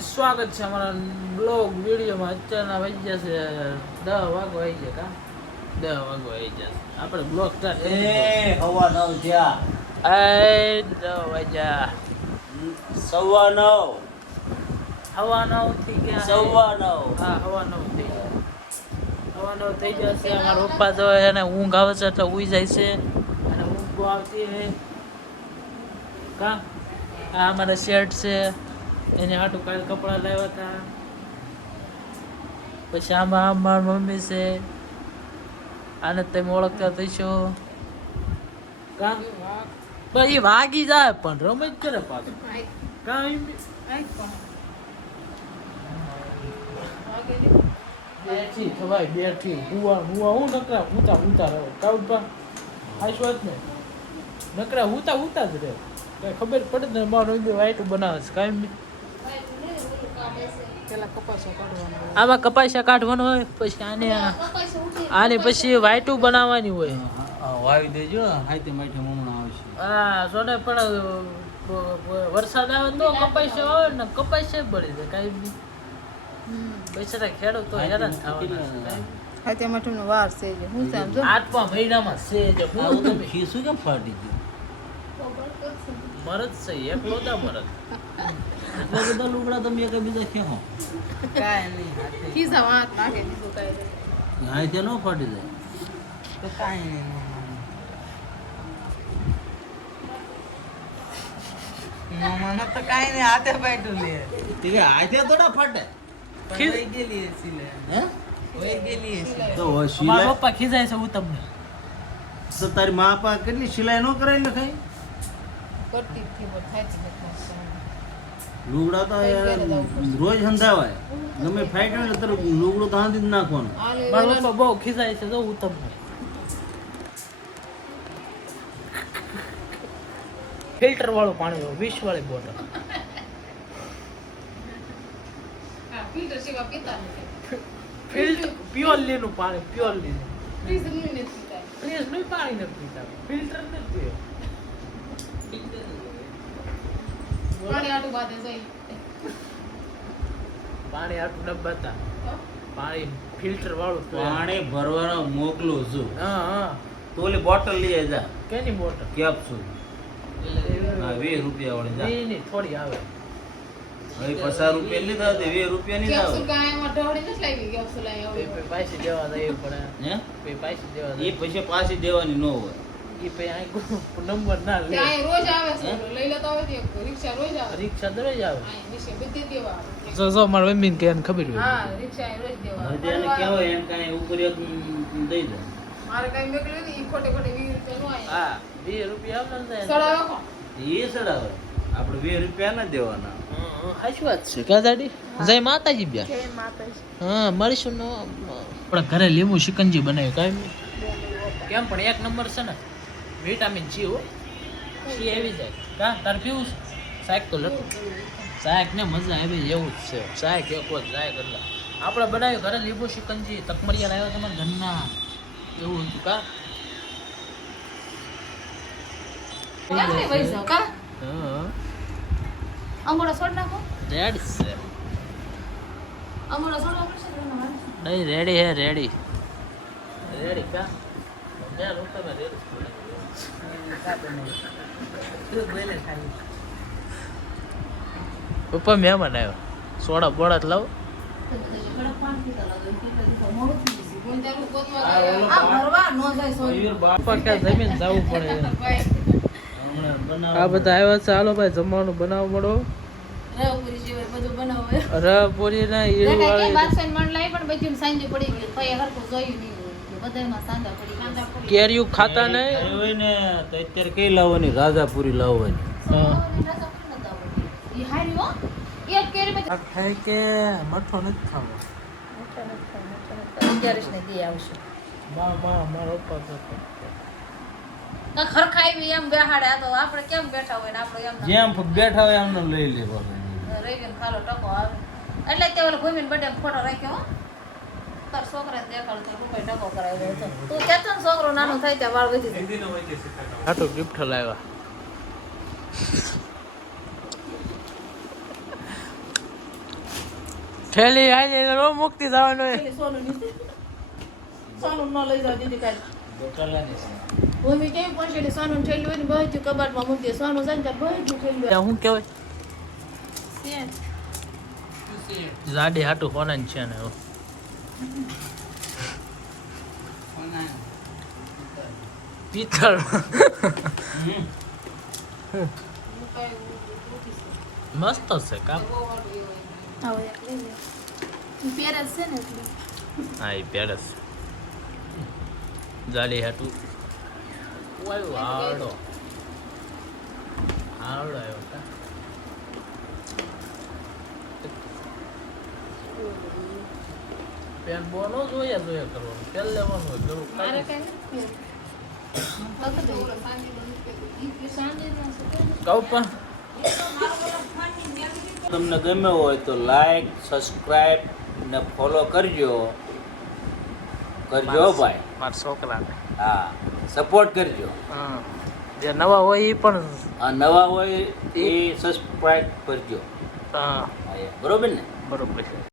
સ્વાગત છે અમારા બ્લોગ વિડીયોમાં. અત્યારના વાગ્યા છે 10 વાગો આવી ગયા કા 10 વાગો આવી જશે. આપણે બ્લોગ સ્ટાર્ટ હવા 9 થયા. 10 વાગ્યા સવા 9 હવા 9 થી ગયા સવા 9 હા હવા 9 થઈ ગયા હવા 9 થઈ જશે. અમારા પપ્પા તો એને ઊંઘ આવે છે એટલે ઉઈ જાય છે અને ઊંઘ બહુ આવતી હે કા. આ અમારા શર્ટ છે એને હાટું કાલે કપડાં લાવ્યા હતા. પછી આમાં મારી મમ્મી છે આને તમે ઓળખતા થઈશો કા. પછી વાગી જાય પણ રમે જ કરે પાછું કાંઈ બેઠી થવાય બેઠી હુવા હું નકરા ઉતા રહો કાઉપા આઈશ વાત ને નકરા ઉતા જ રહે કઈ ખબર પડે ને મારો વાઈટ બનાવે છે કાંઈ આમાં કપાસિયા કાઢવાનો હોય પછી આને પછી વાઈટું બનાવવાની હોય. વાવી દેજો હાઈતે માઠે મમણા આવશે. હા સોને પણ વરસાદ આવે તો કપાસિયા હોય ને કપાસિયા બળી જાય કાંઈ બી પૈસા ખેડૂત તો હેરાન થવાના. હાથે મઠું વાર છે જે હું સમજો આઠમા મહિનામાં છે જે હું તમે ખીસું કેમ ફાટી ગયું? મરદ છે એકલો દા મરદ એટલા બધા લુગડા તમે એક બીજા ખેહો કાય નહીં ખીસા વાત નાખે બીજું કાય નહીં હાઈતે ન ફાટી જાય તો કાય નહીં મને તો કાય નહીં હાથે પાટું લે ઠીક હાઈતે થોડા ફાટે ખીસ ગેલી છે હે ઓય ગેલી છે તો મારા સિલાઈ પપ્પા ખીજાય છે હું તમને તો તારી મા પા કેટલી સિલાઈ ન કરાવી ને કઈ કરતી થી બટ થાતી લુગડા તો યાર રોજ હંધાવાય ગમે ફાઈટ હોય ને તરત લુગડું તો હાંધી જ નાખવાનું. મારા પપ્પા બહુ ખીજાય છે તો હું તમને ફિલ્ટર વાળું પાણી 20 વાળી બોટલ ફિલ્ટર સેવા પીતા ફિલ્ટર પ્યોરલી નું પાણી પ્યોરલી પ્લીઝ નહીં પીતા પ્લીઝ નું પાણી નથી પીતા ફિલ્ટર નથી પીયો પાણી આટું બાદે જઈ પાણી આટલું ડબ્બાતા પાણી ફિલ્ટર વાળું પાણી ભરવાનો મોકલું છું હા હા તો ઓલી બોટલ લઈ જા કેની બોટલ કેપ્સ્યુલ હા 20 રૂપિયા વાળી જા ની થોડી આવે હવે 50 રૂપિયા લીધા તે 20 રૂપિયા ની કેપ્સ્યુલ આવે ગાયમાં ઢોળી નથી લાવી કેપ્સ્યુલ આય હવે પૈસે દેવા દેવું પડે હે પૈસે દેવા એ પછી પાછી દેવાની ન હોય એ પૈ આ નંબર ના લે ત્યાં રોજ આવે છે લઈ લેતો આવે છે રિક્ષા રોજ આવે રિક્ષા દરરોજ આવે આ નીચે બધી દેવા આવે જો મારા મમ્મીને કે ખબર હોય હા રિક્ષા રોજ દેવા હવે તેને કહેવાય એમ કાંઈ ઉપર એક દઈ દે મારે કઈ મેકલે ની ખોટે ખોટે 20 રૂપિયા નો આય હા 20 રૂપિયા આવે ને સડાવો એ સડાવે આપણે 20 રૂપિયા ના દેવાના. હાચી વાત છે કા દાડી જય માતાજી બ્યા જય માતાજી હા મળીશું નો આપણા ઘરે લીંબુ શિકંજી બનાવ્યું કાંઈ કેમ પણ એક નંબર છે ને વિટામિન સી હો સી આવી જાય કા તાર પીવું શાક તો લટ શાક ને મજા આવી એવું જ છે શાક એક જ શાક એટલે આપણે બનાવ્યું ઘરે લીંબુ શિકંજી તકમરિયા લાવ્યા તમારા ઘરના એવું હતું કા કેટલી પૈસા કા હા અંગોડા છોડ નાખો રેડી છે અંગોડા છોડવા પડશે નહીં રેડી હે રેડી રેડી કા મેં લોકો મેં રેડી પપ્પા મેં બનાવ્યો સોડા બોડા લાવ પપ્પા ક્યાં જમીન જવું પડે આ બધા આવ્યા છે હાલો ભાઈ જમવાનું બનાવવા મળો રવપુરી ના ઈરું કેરીયું ખાતા નહીં હોય ને તો અત્યારે કઈ લાવવાની રાજાપુરી લાવવાની. ખાય કે મઠો નથી ખાવો મારો પપ્પા ખરખાઈ એમ બેહાડ્યા તો આપણે કેમ બેઠા હોય ને આપણે એમ જેમ બેઠા હોય એમને લઈ લેવા. રહી ગયો ખાલો ટકો આવે એટલે તે ઓલો ભૂમિને બડે ફોટો રાખ્યો તાર છોકરાને દેખાડો તો રૂપિયા ટકો કરાવી દે તો તું કેતો ને છોકરો નાનો થાય ત્યાં વાળ વધી જાય આટો ગિફ્ટ લાવ્યા ઠેલી આઈ રો મુક્તિ જવાનું પેલી સોનું નીચે સોનું ન લઈ જાવ દીદી કાલે ગોટાલાની છે. ભૂમિ કેવી પહોંચેલી સોનું ઠેલ્યું હોય ને બધું કબાટમાં મૂકી દે સોનું જાય ને ત્યાં બધું ઠેલ્યું ત્યાં શું કહેવાય છે. જાડી હાટું કોના છે ને હવે. પિત્તળ મસ્ત છે કામ આવો એક લઈ લે પેરસ છે ને એટલે હા એ પેરસ જાડી હાટું આવડો આવ્યો કા પેન બોનો જોયા કરવાનું પેન લેવાનું હોય જરૂર મારે કાંઈ કઈ કહું પણ તમને ગમે હોય તો લાઈક સબસ્ક્રાઇબ ને ફોલો કરજો ભાઈ. મારા છોકરાને હા, સપોર્ટ કરજો. હા જે નવા હોય એ પણ આ નવા હોય એ સબસ્ક્રાઇબ કરજો. હા હા, બરોબર ને? બરોબર છે